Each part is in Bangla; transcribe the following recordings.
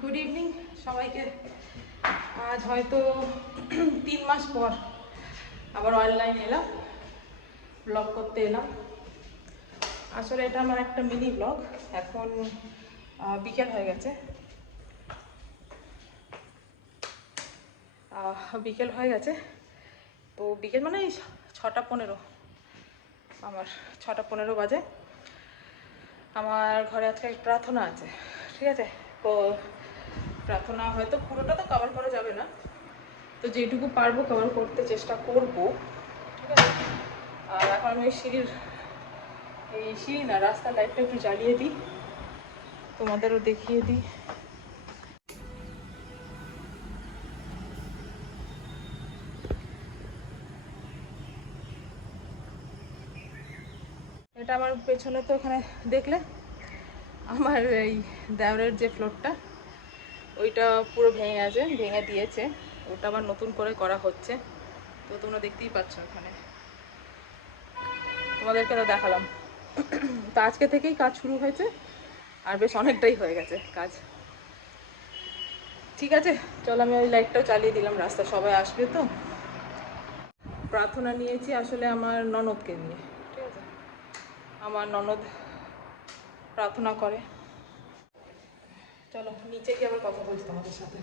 গুড ইভিনিং সবাইকে। আজ হয়তো 3 মাস পর আবার অনলাইন এলাম, ব্লগ করতে এলাম। আসলে এটা আমার একটা মিনি ব্লগ। এখন বিকেল হয়ে গেছে, তো বিকেল মানে এই 6টা 15, আমার 6টা 15 বাজে। আমার ঘরে আজকে প্রার্থনা আছে, ঠিক আছে? তো প্রার্থনা হয়তো পুরোটা তো কভার করা যাবে না, তো যেটুকু পারবো কভার করতে চেষ্টা করব, ঠিক আছে? আর এখন আমি সিঁড়ি না, রাস্তার লাইটটা একটু জ্বালিয়ে দিই, তোমাদেরও দেখিয়ে দিই। এটা আমার পেছনে, তো ওখানে দেখলে আমার এই দেওরের যে ফ্লোরটা ওইটা পুরো ভেঙে দিয়েছে। ওটা আবার নতুন করে করা হচ্ছে, তো তোমরা দেখতেই পাচ্ছ। ওখানে তোমাদেরকে তো দেখালাম। তো আজকে থেকেই কাজ শুরু হয়েছে, আর বেশ অনেকটাই হয়ে গেছে কাজ। ঠিক আছে, চলো আমি ওই লাইটটাও চালিয়ে দিলাম, রাস্তা সবাই আসবে তো। প্রার্থনা নিয়েছি আসলে আমার ননদকে নিয়ে, ঠিক আছে? আমার ননদ প্রার্থনা করে। চলো নিচে গিয়ে আবার কথা বলছি তোমাদের সাথে।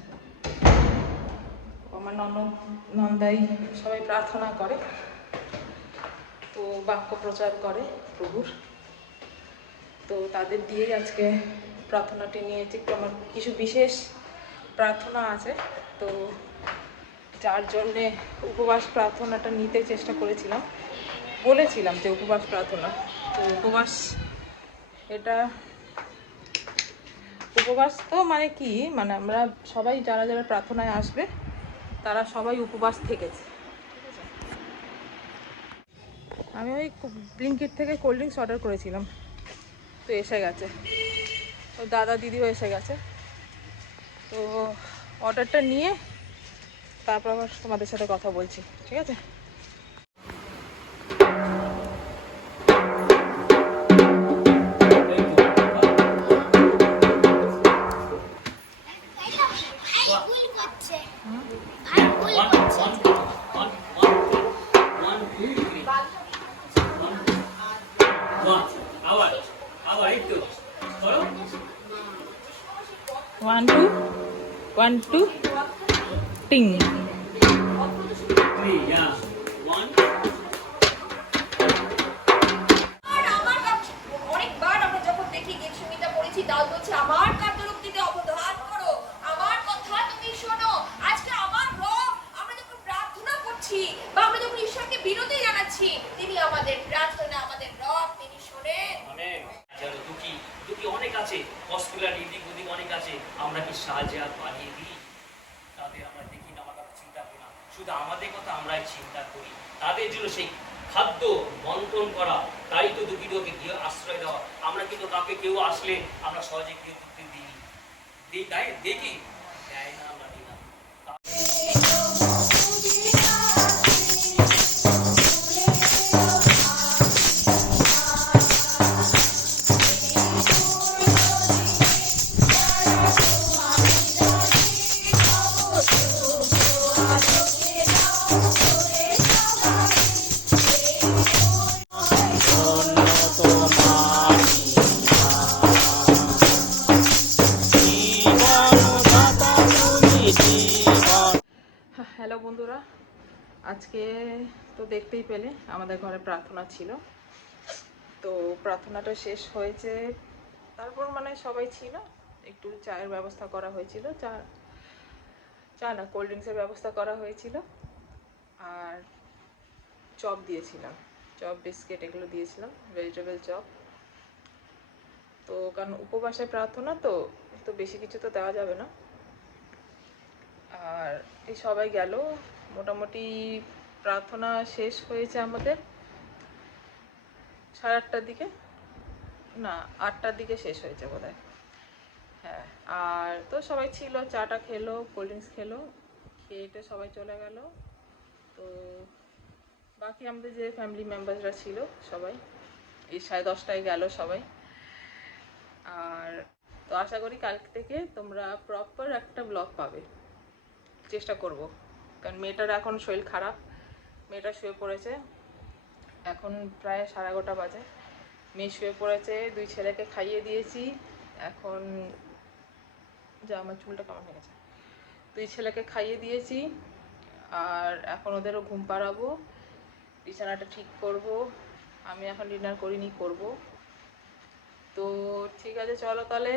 আমার নন্দাই সবাই প্রার্থনা করে, তো বাক্য প্রচার করে প্রভুর। তো তাদের দিয়েই আজকে প্রার্থনাটি নিয়েছি। আমার কিছু বিশেষ প্রার্থনা আছে, তো যার জন্যে উপবাস প্রার্থনাটা নিতে চেষ্টা বলেছিলাম যে উপবাস প্রার্থনা। তো উপবাস তো মানে কি, মানে আমরা সবাই যারা যারা প্রার্থনায় আসবে তারা সবাই উপবাস থেকেছে, ঠিক আছে? আমি ওই ব্লিঙ্কিট থেকে কোল্ড ড্রিঙ্কস অর্ডার করেছিলাম, তো এসে গেছে। তো দাদা দিদিও এসে গেছে, তো অর্ডারটা নিয়ে তারপর আবার তোমাদের সাথে কথা বলছি, ঠিক আছে? ওয়ান টু টিং। আমরা কি সাহায্য বানিয়ে দিই? তাদের আমরা দেখি না, আমরা চিন্তা করি না, শুধু আমাদের কথা আমরাই চিন্তা করি। তাদের জন্য সেই খাদ্য বন্টন করা, তাই তো দুঃখীদেরকে গৃহ আশ্রয় দেওয়া। আমরা কিন্তু কাউকে কেউ আসলে আমরা সহজে গৃহ দিই, তাই দেখি দেয় না, আমরা দিই না। হ্যালো বন্ধুরা, আজকে তো দেখতেই পেলে আমাদের ঘরে প্রার্থনা ছিল। তো প্রার্থনাটা শেষ হয়েছে, তারপর মানে সবাই ছিল, একটু চায়ের ব্যবস্থা করা হয়েছিল, চা না কোল্ড ড্রিঙ্কসের ব্যবস্থা করা হয়েছিল, আর চপ দিয়েছিলাম, চপ বিস্কিট এগুলো দিয়েছিলাম, ভেজিটেবল চপ। তো কারণ উপবাসে প্রার্থনা, তো তো বেশি কিছু তো দেওয়া যাবে না। আর এই সবাই গেল, মোটামুটি প্রার্থনা শেষ হয়েছে আমাদের 8:30টার দিকে, না 8টার দিকে শেষ হয়েছে বোধহয়। হ্যাঁ, আর তো সবাই ছিল, চাটা খেলো, কোল্ড ড্রিঙ্কস খেলো, খেয়ে সবাই চলে গেল। তো বাকি আমাদের যে ফ্যামিলি মেম্বারসরা ছিল সবাই এই 10:30টায় গেল সবাই। আর তো আশা করি কাল থেকে তোমরা প্রপার একটা ব্লগ পাবে, চেষ্টা করব। কারণ মেয়েটার এখন শরীর খারাপ, মেয়েটা শুয়ে পড়েছে, এখন প্রায় 11:30 বাজে। মেয়ে শুয়ে পড়েছে, 2 ছেলেকে খাইয়ে দিয়েছি। এখন যা আমার চুলটা কেমন হয়ে গেছে, 2 ছেলেকে খাইয়ে দিয়েছি, আর এখন ওদেরও ঘুম পাড়াবো, বিছানাটা ঠিক করব। আমি এখন ডিনার করিনি, করব। তো ঠিক আছে, চলো তাহলে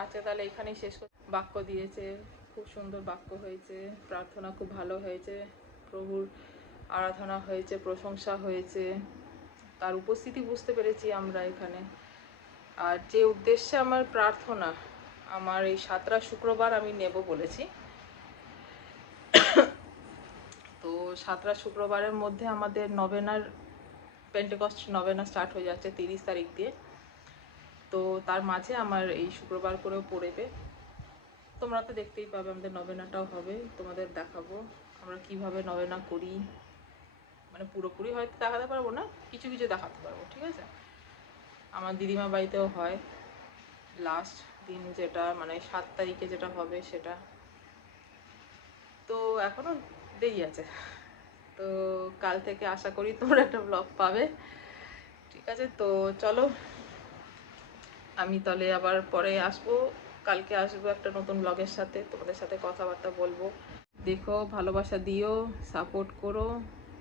আজকে তাহলে এখানেই শেষ করি। বাক্য দিয়েছে, খুব সুন্দর বাক্য হয়েছে, প্রার্থনা খুব ভালো হয়েছে, প্রভুর আরাধনা হয়েছে, প্রশংসা হয়েছে, তার উপস্থিতি বুঝতে পেরেছি আমরা এখানে। আর যে উদ্দেশ্যে আমার প্রার্থনা, আমার এই 7টা শুক্রবার আমি নেব বলেছি, তো 7টা শুক্রবারের মধ্যে আমাদের নভেনার, পেন্টেকস্ট নভেনা স্টার্ট হয়ে যাচ্ছে 30 তারিখ দিয়ে। তো তার মাঝে আমার এই শুক্রবার করেও পড়বে। তোমরা তো দেখতেই পাবে, আমাদের নভেনাটাও হবে, তোমাদের দেখাবো আমরা কিভাবে নভেনা করি। মানে পুরোপুরি হয়তো দেখাতে পারবো না, কিছু কিছু দেখাতে পারবো, ঠিক আছে। আমার দিদিমা বাড়িতেও হয় লাস্ট দিন, যেটা মানে 7 তারিখে যেটা হবে সেটা। তো এখনো দেরি আছে, তো কাল থেকে আশা করি তোমরা একটা ব্লগ পাবে, ঠিক আছে। তো চলো, আমি তাহলে আবার পরে আসবো, কালকে আসবো একটা নতুন ব্লগের সাথে, তোমাদের সাথে কথাবার্তা বলবো। দেখো, ভালোবাসা দিও, সাপোর্ট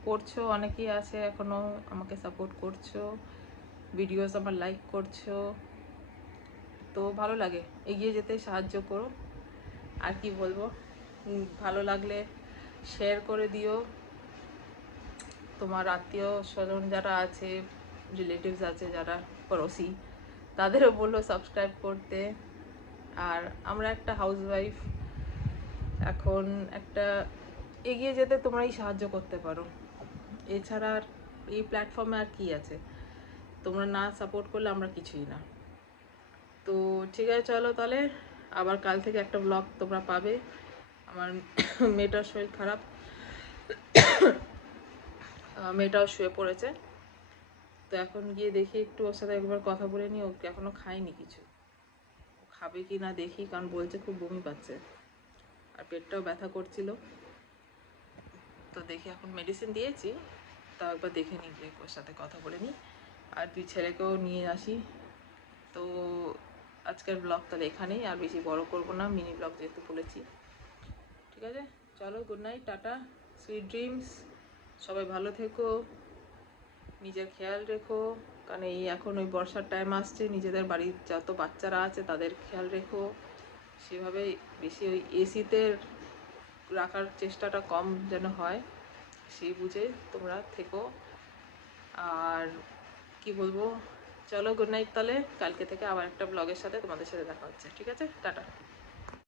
করছো, অনেকেই আছে এখনো আমাকে সাপোর্ট করছো, ভিডিওস আমার লাইক করছো, তো ভালো লাগে, এগিয়ে যেতে সাহায্য করো। আর কি বলবো, ভালো লাগলে শেয়ার করে দিও। তোমার আত্মীয় স্বজন যারা আছে, রিলেটিভস আছে যারা, পড়োশি, তাদেরও বললো সাবস্ক্রাইব করতে। আর আমরা একটা হাউসওয়াইফ, এখন একটা এগিয়ে যেতে তোমরাই সাহায্য করতে পারো, এছাড়া আর এই প্ল্যাটফর্মে আর কি আছে, তোমরা না সাপোর্ট করলে আমরা কিছুই না। তো ঠিক আছে, চলো তাহলে আবার কাল থেকে একটা ব্লগ তোমরা পাবে। আমার মেয়েটার শরীর খারাপ, মেয়েটাও শুয়ে পড়েছে, তো এখন গিয়ে দেখি একটু ওর সাথে একবার কথা বলে নিই। ওকে এখনো খায়নি কিছু, খাবে কি না দেখি, কারণ বলছে খুব বমি পাচ্ছে আর পেটটাও ব্যথা করছিল। তো দেখি, এখন মেডিসিন দিয়েছি, তা একবার দেখে নিই, গিয়ে ওর সাথে কথা বলে নিই, আর 2 ছেলেকেও নিয়ে আসি। তো আজকের ব্লগ তাহলে এখানেই, আর বেশি বড় করব না, মিনি ব্লগ যেহেতু বলেছি, ঠিক আছে। চলো, good night, tata, sweet dreams, সবাই ভালো থেকো, নিজের খেয়াল রেখো, কারণ এই এখন ওই বর্ষার টাইম আসছে, নিজেদের বাড়ির যত বাচ্চারা আছে তাদের খেয়াল রেখো, সেভাবে বেশি ওই এসিতে রাখার চেষ্টাটা কম যেন হয়, সেই বুঝে তোমরা থেকো। আর কি বলবো, চলো গুড নাইট, তাহলে কালকে থেকে আবার একটা ব্লগের সাথে তোমাদের সাথে দেখা হচ্ছে, ঠিক আছে, টাটা।